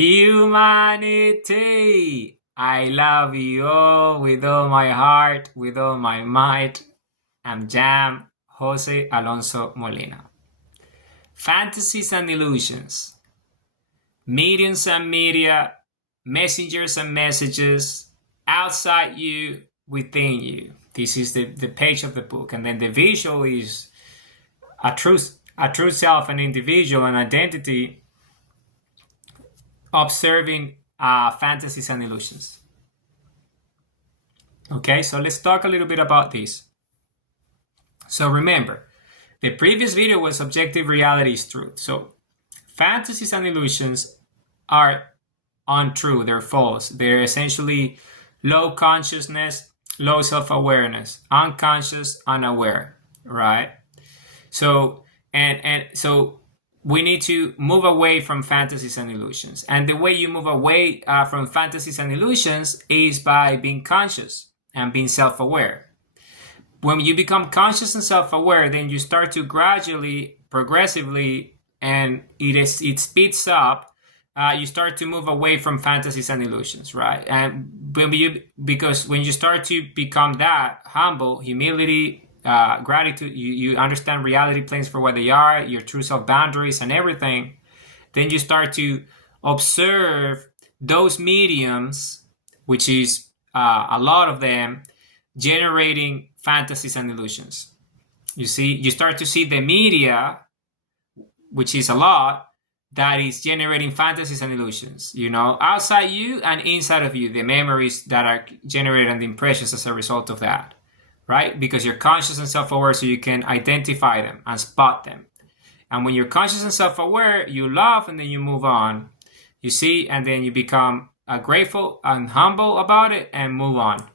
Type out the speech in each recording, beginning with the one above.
Humanity! I love you all with all my heart, with all my might. I'm Jam Jose Alonso Molina. Fantasies and illusions, mediums and media, messengers and messages, outside you, within you. This is the page of the book. And then the visual is a true self, an individual, an identity observing fantasies and illusions. Okay, so let's talk a little bit about this. So remember, the previous video was objective reality is truth. So fantasies and illusions are untrue, they're false. They're essentially low consciousness, low self-awareness, unconscious, unaware, right? So so we need to move away from fantasies and illusions. And the way you move away from fantasies and illusions is by being conscious and being self-aware. When you become conscious and self-aware, then you start to gradually, progressively, and it speeds up. You start to move away from fantasies and illusions, right? And because when you start to become that humble, humility, gratitude, you understand reality planes for what they are, your true self boundaries and everything, then you start to observe those mediums, which is a lot of them, generating fantasies and illusions. You start to see the media, which is a lot, that is generating fantasies and illusions, outside you and inside of you, the memories that are generated and the impressions as a result of that. Right? Because you're conscious and self-aware, so you can identify them and spot them. And when you're conscious and self-aware, you love and then you move on. You see, and then you become grateful and humble about it and move on.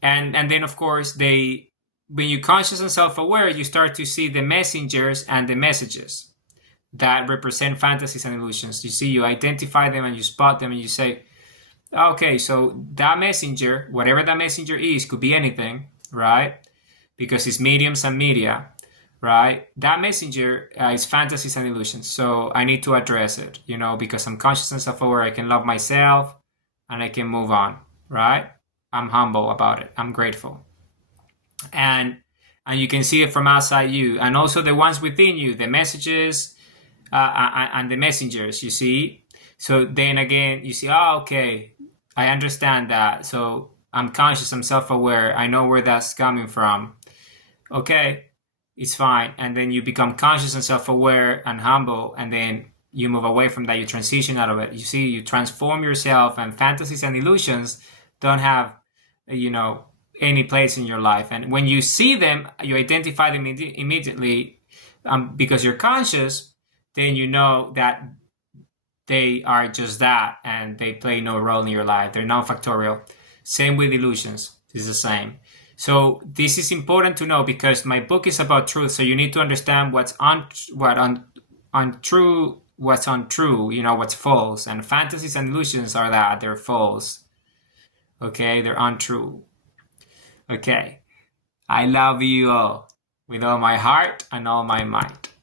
And then, of course, when you're conscious and self-aware, you start to see the messengers and the messages that represent fantasies and illusions. You see, you identify them and you spot them and you say, okay, so that messenger, whatever that messenger is, could be anything, right? Because it's mediums and media, right? That messenger is fantasies and illusions. So I need to address it, because I'm conscious and self-aware. I can love myself and I can move on, right? I'm humble about it. I'm grateful. And you can see it from outside you, and also the ones within you, the messages and the messengers, you see. So then again, you see, okay, I understand that. So I'm conscious, I'm self-aware, I know where that's coming from. Okay, it's fine. And then you become conscious and self-aware and humble, and then you move away from that, you transition out of it. You see, you transform yourself, and fantasies and illusions don't have, any place in your life. And when you see them, you identify them immediately because you're conscious, then you know that they are just that, and they play no role in your life. They're non-factorial. Same with illusions. It's the same. So this is important to know, because my book is about truth. So you need to understand what's untrue, what's false. And fantasies and illusions are that. They're false. Okay, they're untrue. Okay, I love you all with all my heart and all my might.